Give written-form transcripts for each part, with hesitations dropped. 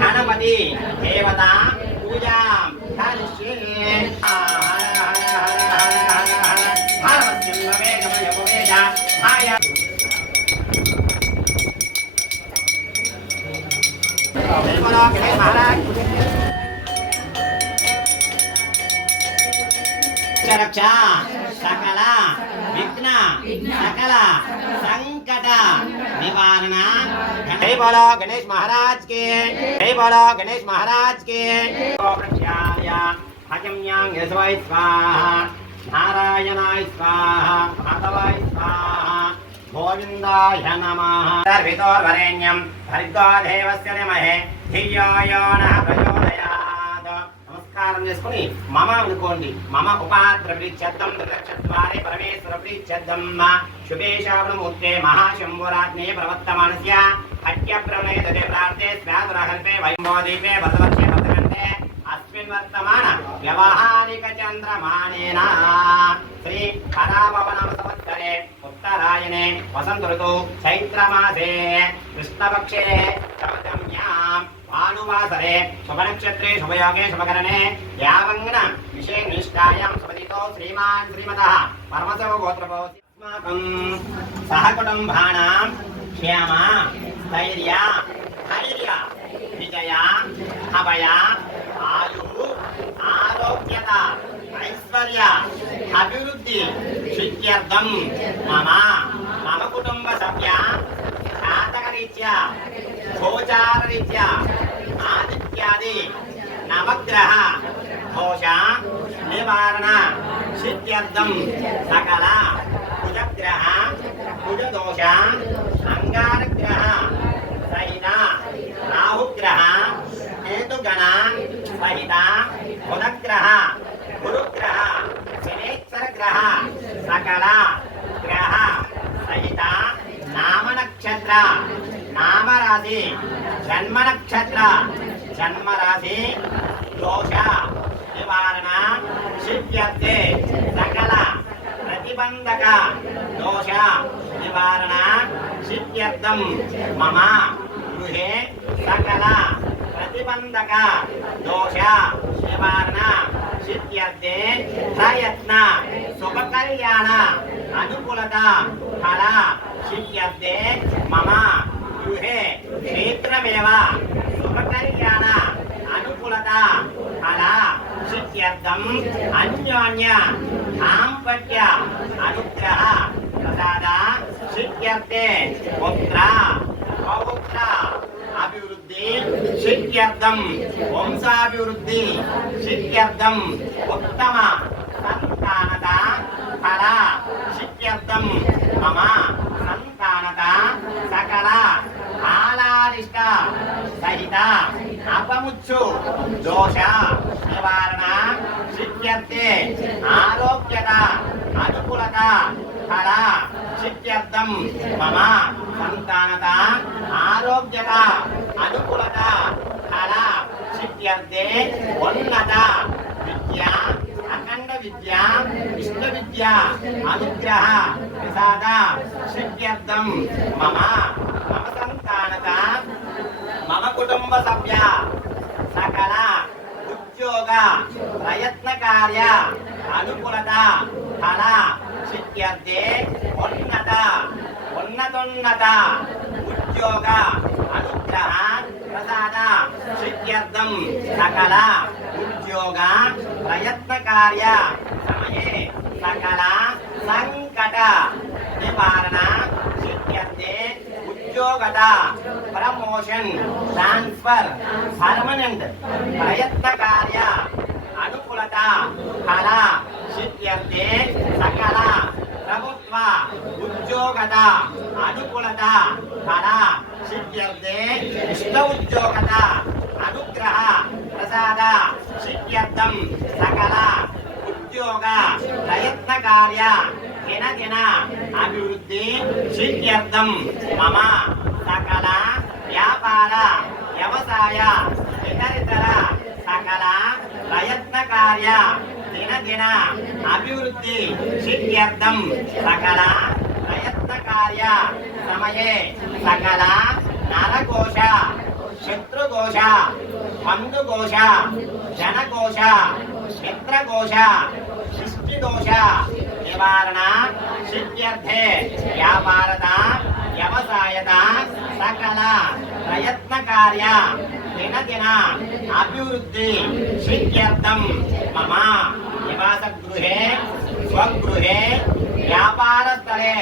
गणपति देवता पूजा करिष्ये रक्षा सकल विघ्न सकल संकट निवारण। जय बोलो गणेश महाराज के, जय बोलो गणेश महाराज के। हजम्यांग यशवाय स्वाहा, नारायणाय स्वाहा, माधवाय स्वाहा, गोविंदाय नमः। सर्वितोर्वरेण्यं भर्गो देवस्य धीमहि धियो यो नः प्रचोदयात्। నమస్కారం చేసుకుని మమ అనుకోండి. మమ ఉపాత్ర ప్రీత్యర్థం దక్షద్వారే పరమేశ్వర ప్రీత్యర్థం శుభే శ్రావణమూర్తే మహాశంభురాజ్ఞే ప్రవర్తమానస్య హత్య ప్రణయతే ప్రార్థే స్వాదురహల్పే వైమోదీపే భరతవర్షే భద్రకంటే అస్మిన్ వర్తమాన వ్యవహారిక చంద్రమానేన శ్రీ పరాభవనం సంవత్సరే ఉత్తరాయణే వసంత ఋతౌ చైత్రమాసే కృష్ణపక్షే చతుర్థ్యాం भानुवासरे शुभनक्षत्रे शुभयोगे शुभकरणे यावङ्गन विषये निष्ठायां सुपतितो श्रीमान् श्रीमतः परमसो गोत्रपो अस्माकं सहकुटुम्बानां क्षेम धैर्य धैर्य विजय अभय आयुः आरोग्यता ऐश्वर्य अभिवृद्धि सिद्ध्यर्थं मम कुटुम्ब सभ्य जातकरीत्या गोचाररीत्या आदित्यादि नवग्रह दोष निवारण सिद्ध्यर्थं सकल कुजग्रह कुजदोष अंगारग्रह सहित राहुग्रह केतुगण सहित बुधग्रह गुरुग्रह शनेश्वरग्रह सकल ग्रह सहित नाम नक्षत्र नाम राशि जन्म नक्षत्र जन्म राशि दोष निवारण सिद्ध्यर्थे सकल प्रतिबंधक दोष निवारण सिद्ध्यर्थं मम गृहे सकल प्रतिबंधक दोष निवारण सिद्ध्यर्थे प्रयत्न शुभ कल्याण अनुकूलता फल सिद्ध्यर्थे मम गृहे क्षेत्रमेव शुभकल्याण अनुकूलता फल सिद्ध्यर्थं अन्योन्य दाम्पत्य अनुग्रह प्रसाद सिद्ध्यर्थे पुत्र पौत्र अभिवृद्धि सिद्ध्यर्थं वंशाभिवृद्धि सिद्ध्यर्थं उत्तम संतानता फल सिद्ध्यर्थं मम संतानता सकल कालारिष्ट सहित अपमुच्चु दोष निवारण सिद्ध्यर्थे आरोग्यता अनुकूलता फल सिद्ध्यर्थं मम संतानता आरोग्यता अनुकूलता फल सिद्ध्यर्थे उन्नत विद्या अखंड विद्या इष्ट विद्या अनुग्रह प्रसाद सिद्ध्यर्थं मम संतानता मम कुटुंब सभ्य सकल उद्योग प्रयत्न कार्य अनुकूलता फल सिद्ध्यर्थे उन्नत उन्नतोन्नत उद्योग अनुग्रह प्रसाद सिद्ध्यर्थं सकल उद्योग प्रयत्न कार्य समये सकल संकट निवारण सिद्ध्यर्थे उद्योगता प्रमोशन ट्रांसफर परमानेंट प्रयत्न कार्य अनुकूलता फल सिद्ध्यर्थे सकल प्रभुत्व उद्योगता अनुकूलता फल सिद्ध्यर्थे इष्ट उद्योगता अनुग्रह प्रसाद सिद्ध्यर्थं सकल उद्योग प्रयत्न कार्य दिन दिन अभिवृद्धि सिद्ध्यर्थं मम सकल व्यापार व्यवसाय इतर सकल प्रयत्न कार्य दिन दिन अभिवृद्धि सिद्ध्यर्थं सकल प्रयत्न कार्य समये सकल नरकोश శత్రుఘోష బంధుఘోష జనఘోష మిత్రఘోష దృష్టిదోష నివారణ సిద్ధ్యర్థే వ్యాపారత వ్యవసాయత సకల ప్రయత్న కార్య దినదిన అభివృద్ధి సిద్ధ్యర్థం మమ నివాసగృహే స్వగృహే వ్యాపారస్థలే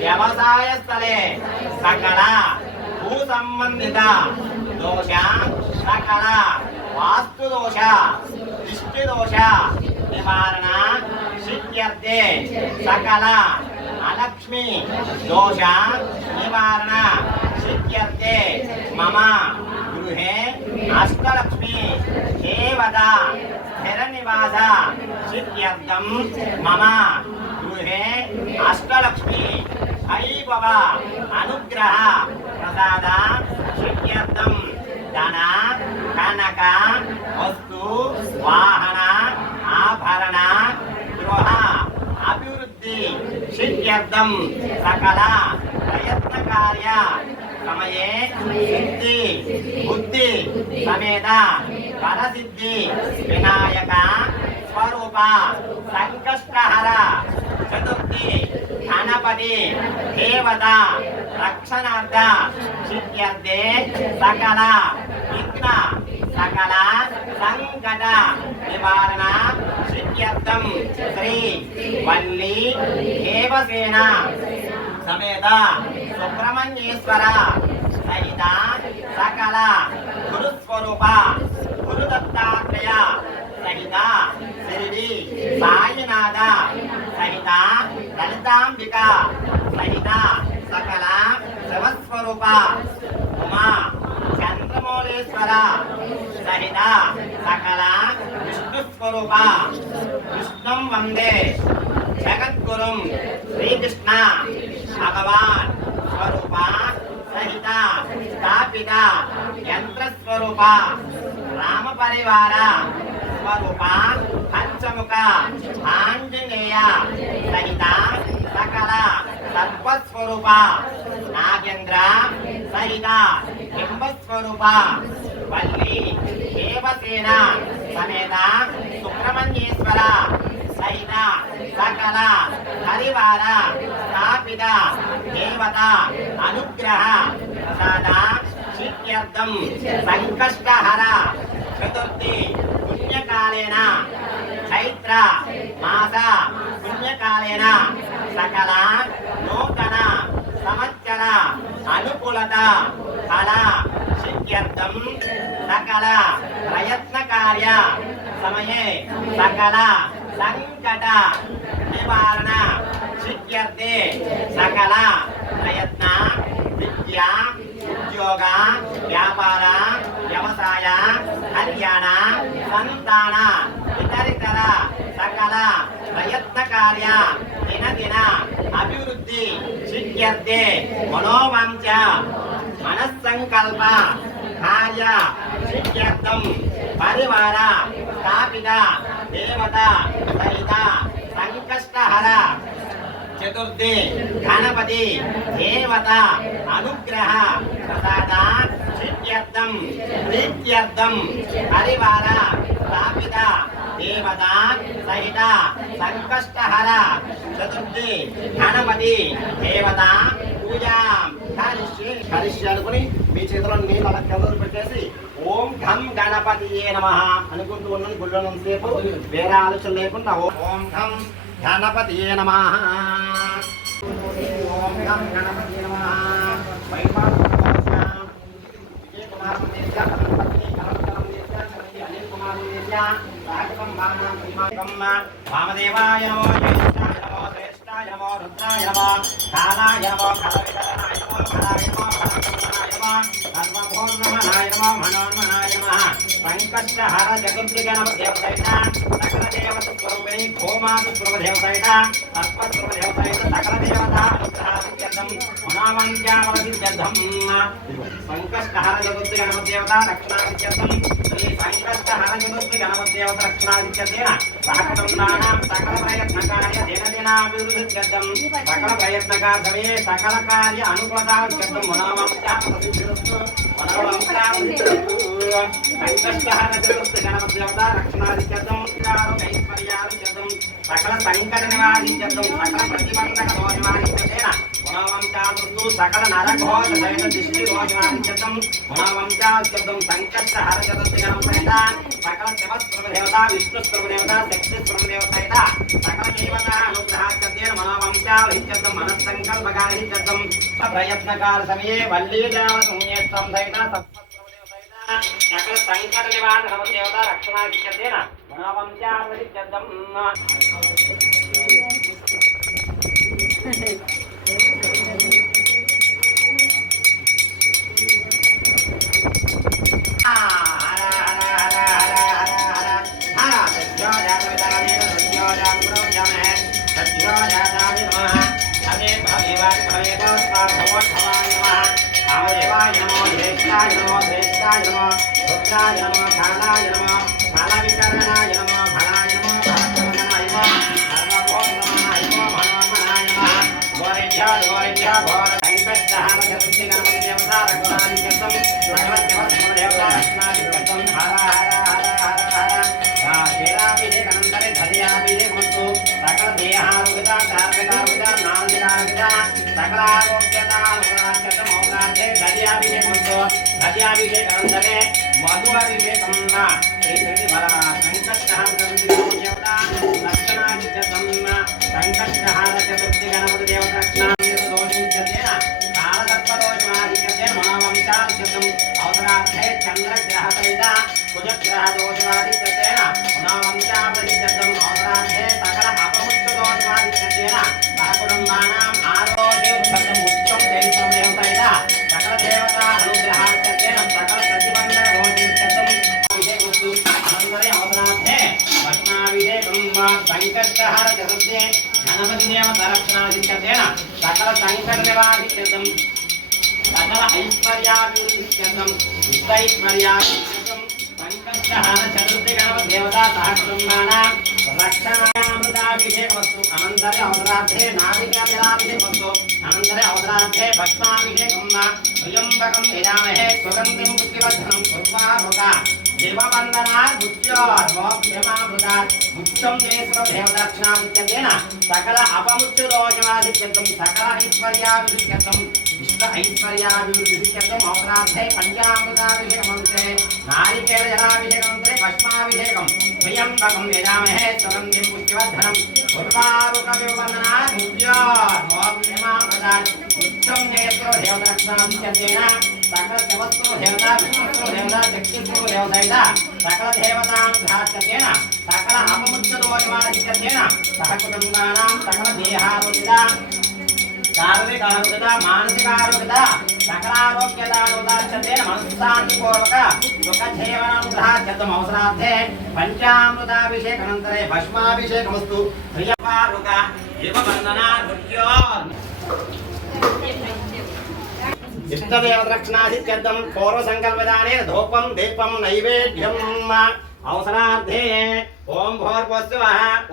వ్యవసాయస్థలే సకల భూ సంబంధిత దోష సకల వాస్తు దోష దృష్టి దోష నివారణ సిద్ధ్యర్థే సకల అలక్ష్మి దోష నివారణ సిద్ధ్యర్థే మమ గృహే అష్టలక్ష్మి దేవత స్థిర నివాస సిద్ధ్యర్థం మమ గృహే అష్టలక్ష్మి ఐభవ అనుగ్రహ ప్రసాద సిద్ధ్యర్థం ధన కనక వస్తు వాహన ఆభరణ గృహ అభివృద్ధి సిద్ధ్యర్థం సకల ప్రయత్న కార్య సమయే సిద్ధి బుద్ధి సమేత పరసిద్ధి వినాయక స్వరూప సంకష్టహర చతుర్థి గణపతి దేవత రక్షణార్థ సిద్ధ్యర్థే సకల విఘ్న సకల సంకట నివారణ సిద్ధ్యర్థం శ్రీ వల్లి దేవసేన సమేత సుబ్రహ్మణ్యేశ్వర సహిత సకల గురుస్వరూప గురుదత్తాత్రేయ సహిత శిరిడి సాయినాథ సహిత లలితాంబిక సహిత సకల శివస్వరూప ఉమా చంద్రమౌళేశ్వర సహిత సకల విష్ణుస్వరూప విష్ణుం వందే జగద్గురుం శ్రీకృష్ణ భగవాన్ స్వరూప సహిత స్థాపిత యంత్రస్వరూప రామ పరివార స్వరూప పంచముఖ ఆంజనేయ సహిత సకల సర్వస్వరూప నాగేంద్ర సహిత బింబస్వరూప వల్లి దేవసేన సమేత సుబ్రహ్మణ్యేశ్వర సహిత సకల పరివార స్థాపిత దేవత అనుగ్రహ ప్రసాద సిద్ధ్యర్థం సంకష్టహర చతుర్థి పుణ్యకాలేన చైత్ర మాస పుణ్యకాలేన సకల నూతన సంవత్సర అనుకూలత ఫల సిద్ధ్యర్థం సకల ప్రయత్న కార్య సమయే సకల సంకట నివారణ సిద్ధ్యర్థే సకల ప్రయత్న విద్య ఉద్యోగ వ్యాపార వ్యవసాయ కళ్యాణ సంతాన ఇతరితర సకల ప్రయత్న కార్య దినదిన అభివృద్ధి సిద్ధ్యర్థే మనోవాంఛ మనస్సంకల్ప కార్య సిద్ధ్యర్థం పరివార స్థాపిత దేవత సహిత సంకష్టహర చతుర్థి గణపతి దేవత అనుగ్రహ ప్రసాద సిద్ధ్యర్థం ప్రీత్యర్థం పరివార స్థాపిత దేవత సహిత సంకష్టహర చతుర్థి గణపతి దేవత పూజా కరిష్య అనుకుని మీ చేతిలో నీళ్ళు అలా కలర్ పెట్టేసి ఓం ఘం గణపతియే నమః అనుకుంటూ ఉన్నాను గుళ్ళో సేపు వేరే ఆలోచన లేకుండా ఓం ఘం గణపతియే నమః ఓం ఘం గణపతియే నమః వామదేవాయ నమో జ్యేష్ఠాయ నమో రుద్రాయ నమో కాలాయ నమో కలవిదనాయ నమో కలాయ నమో కలవిదనాయ నమో సర్వభూర్ణమనాయ నమో మనోన్మనాయ నమః సంకష్టహర జగద్గురు గణపతి దేవతైన సకల దేవత స్వరూపిణి భూమాది స్వరూప దేవతైన సర్వస్వరూప దేవతైన సకల దేవత అనుగ్రహం మనోమంత్యామల సిద్ధ్యర్థం సంకష్టహర జగద్గురు గణపతి దేవత రక్షణార్థం సంకష్టహరచతుర్థి గణపతిదేవత రక్షణాదిత్యేన సహకుటుంబానాం సకల ప్రయత్నకార్య దినదినాభివృద్ధ్యర్థం సకల ప్రయత్నకార్యమే సకల కార్య అనుకూలతార్థం మనోమంత్యామసిద్ధిరస్తు సంకష్టహరచతుర్థి గణపతిదేవత రక్షణాదిత్యేన ఐశ్వర్యాదిత్యేన సకల సంకట నివారించడం సకల ప్రతిబంధక దోషమాదిత్యేన మనోమంత్యామృతు సకల నరఘోష సహిత దృష్టి దోషమాదిత్యేన మనోమంత్యామృతం సంకష్టహరచతుర్థి గణపతిదేవత సకల శివస్వరూపదేవత విష్ణుస్వరూపదేవత శక్తిస్వరూపదేవత సకల దేవత అనుగ్రహాచర్యేన మనోవంశావహిత్యర్థం మనస్సంకల్పకారిత్యర్థం ప్రయత్నకాల సమయే వల్లీదేవ సంయేత్తం సహిత సకల సంకట నివారణ దేవత రక్షణాధిక్యతేన మనోవంశావహిత్యర్థం దర్యాభిషేకంతరే మధురాభిషేకం సంకష్టహార చతుర్థి గణపతి దేవత దోషించేన కాలసర్పదోషమాధిక్యతే మనోవంశాధిక్యం అవసరార్థే చంద్రగ్రహ సహిత కుజగ్రహ దోషమాధిక్యతేన మనోవంశాధిక్యం అవసరార్థే సకల అపముక్త దోషమాధిక్యతేన సహకుటుంబానాం ఆరోగ్యం ఉచ్చం దేశం దేవత సకల దేవత అనుగ్రహార్థేన సకల ప్రతిబంధక దోషించడం విజయవస్తు అనంతరే అవసరార్థే భస్మాభిషేకం సంకష్టహార చతుర్థి గణపతి దేవత రక్షణాధిక్యతేన సకల సంకట నివారిత్యర్థం సకల ఐశ్వర్యాభివృద్ధిత్యర్థం విశ్వైశ్వర్యాభివృద్ధిత్యర్థం సంకష్టహార చతుర్థి గణపతి దేవత సహకుటుంబానాం రక్షణామృతాభిషేకమస్తు అనంతరే అవసరార్థే నారికేళాభిషేకమస్తు అనంతరే అవసరార్థే భస్మాభిషేకం త్రయంబకం యజామహే సుగంధిం పుష్టివర్ధనం పూర్వాముఖ దేవవందనాత్ ముఖ్యోర్మోక్షమామృతాత్ ముఖ్యం దేవదక్షిణాదిత్యేన సకల అపముఖ్య దోషమాదిత్యర్థం సకల ఐశ్వర్యాభివృద్ధ్యర్థం విశ్వ ఐశ్వర్యాభివృద్ధిత్యర్థం అవసరార్థే పంచామృతాభిషేకమంతే నారికేళ జలాభిషేకమంతే భస్మాభిషేకం త్రయంబకం యజామహే సుగంధిం పుష్టివర్ధనం పూర్వాముఖ దేవవందనాత్ ముఖ్యోర్మోక్షమామృతాత్ ముఖ్యం దేవదక్షిణాదిత్యేన సకల శివస్వరూప దేవత విష్ణుస్వరూప దేవత శక్తిస్వరూప దేవత సకల దేవతానుగ్రహాచర్యేన సకల అపముఖ్య దోషమాధిక్యతేన సహకుటుంబానాం సకల దేహారోగ్యత శారీరకారోగ్యత మానసికారోగ్యత సకలారోగ్యతానుదాచర్యేన మనస్శాంతిపూర్వక సుఖజీవనానుగ్రహాచర్యం అవసరార్థే పంచామృతాభిషేకానంతరే భస్మాభిషేకమస్తు ప్రియపారుక యువబంధనా నృత్యో ఇష్టదేవరక్షణాధిక్యర్థం పూర్వ సంకల్పదానే ధూపం దీపం నైవేద్యం అవసరార్థే ఓం భూర్భువః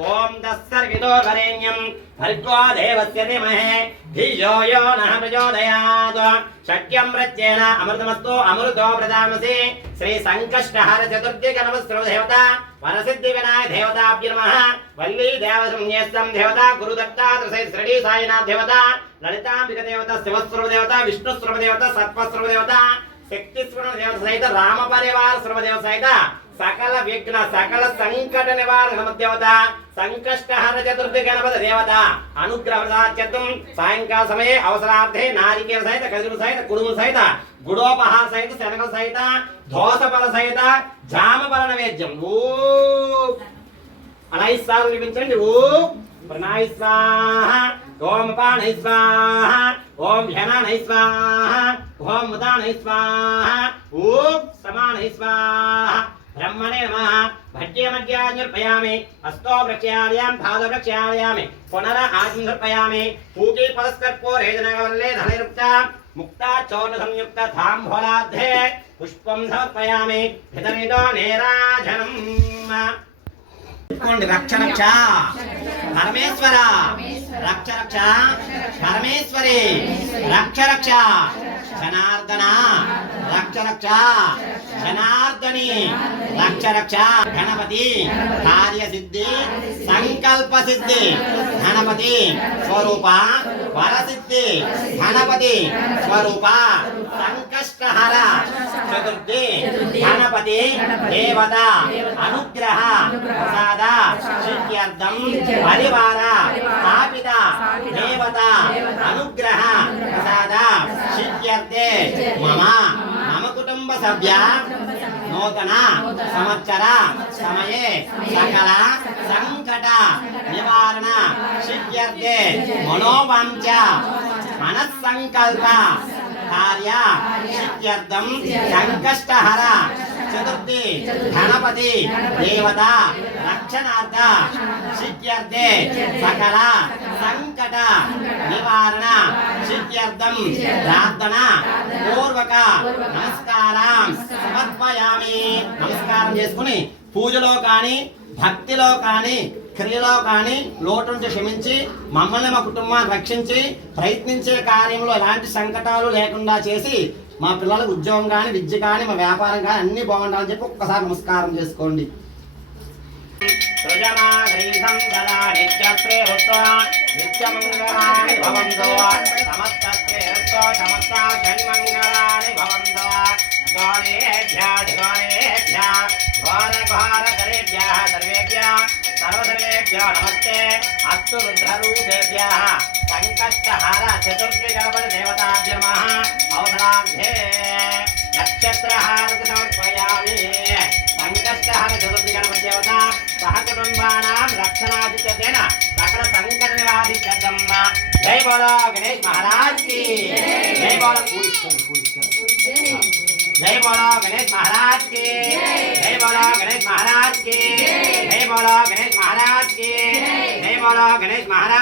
ఓం తత్సర్వితుర్వరేణ్యం భర్గో దేవస్య ధీమహి ధియో యో నః ప్రచోదయాత్ శక్యం ప్రత్యేన అమృతమస్తు అమృతో ప్రదామసి శ్రీ సంకష్టహార చతుర్థి గణపతి దేవత వరసిద్ధి వినాయక దేవతాభ్యో నమః వల్లీ దేవసంన్యస్తం దేవత గురుదత్తాత్రేయ శ్రీ సాయినాథ దేవత లలితాంబిక దేవత శివస్వరూప దేవత విష్ణుస్వరూప దేవత సర్పస్వరూప దేవత శక్తిస్వరూప దేవత సహిత రామ పరివార స్వరూప దేవత సహిత సకల విఘ్న సకల సంకట నివారణ దేవత సంకష్టహర చతుర్థి గణపతి దేవత అనుగ్రహం సాయంకాల సమయే అవసరార్థే నారికేల సహిత ఖజూర సహిత కుడుము సహిత గుడోపహార సహిత శనగల సహిత దోసఫల సహిత జామఫల నైవేద్యం ఓ అలా ఇస్తారు వినిపించండి ఓ ప్రణాయ స్వాహ ఓం పాణై స్వాహ ఓం ఘనానై స్వాహ ఓం ముదానై స్వాహ ఓం సమానై స్వాహ బ్రహ్మణే నమః భట్టే మధ్యాన్యర్పయామి హస్తో ప్రక్షాళయామి పాద ప్రక్షాళయామి పునర ఆజ్ఞర్పయామి పూజే పరస్కర్పో రేజనగవల్లే ధనైరుక్త मुक्ताचूर्ण संयुक्त ताम्बूलाध्ये पुष्पं समर्पयामि हितमिदो नीराजनम् रक्ष रक्ष परमेश्वर रक्ष रक्ष परमेश्वरी रक्ष रक्ष जनार्दन रक्ष रक्ष जनार्दनी रक्ष रक्ष गणपति कार्य सिद्धि संकल्प सिद्धि गणपति स्वरूप वर सिद्धि गणपति स्वरूप संकष्टहर चतुर्थी गणपति देवता अनुग्रह प्रसाद सिद्ध्यर्थं परिवार स्थापित देवता अनुग्रह प्रसाद सिद्ध्यर्थे मम कुटुंब सभ्य नूतन संवत्सर समये सकल संकट निवारण सिद्ध्यर्थे मनोवांच मनस्संकल्प कार्य सिद्ध्यर्थं संकष्टहर चतुर्थी गणपति देवता रक्षणार्थ सिद्ध्यर्थे सकल संकट निवारण सिद्ध्यर्थं प्रार्थना पूर्वक नमस्काరం సమర్పయామి నమస్కారం చేసుకుని పూజలో కానీ భక్తిలో కానీ క్రియలో కానీ లోటుంటే క్షమించి మమ్మల్ని మా కుటుంబాన్ని రక్షించి ప్రయత్నించే కార్యంలో ఎలాంటి సంకటాలు లేకుండా చేసి మా పిల్లలకు ఉద్యోగం కానీ విద్య కానీ మా వ్యాపారం కానీ అన్ని బాగుండాలని చెప్పి ఒక్కసారి నమస్కారం చేసుకోండి नमस्ते अस्तु रुद्ररूपेभ्यः संकष्टहर चतुर्थी गणपति देवताभ्यो नमः अवसरार्थे नक्षत्रहारक समर्पयामि संकष्टहर चतुर्थी गणपति देवता सह कुटुंबानां रक्षणादित्यतेन सकल संकट निवारित्यर्थं जय बोलो गणेश महाराज की जय बोलो जय बोलो गणेश महाराज की जय बोलो गणेश महाराज की जय बोलो गणेश महाराज की जय बोलो गणेश महाराज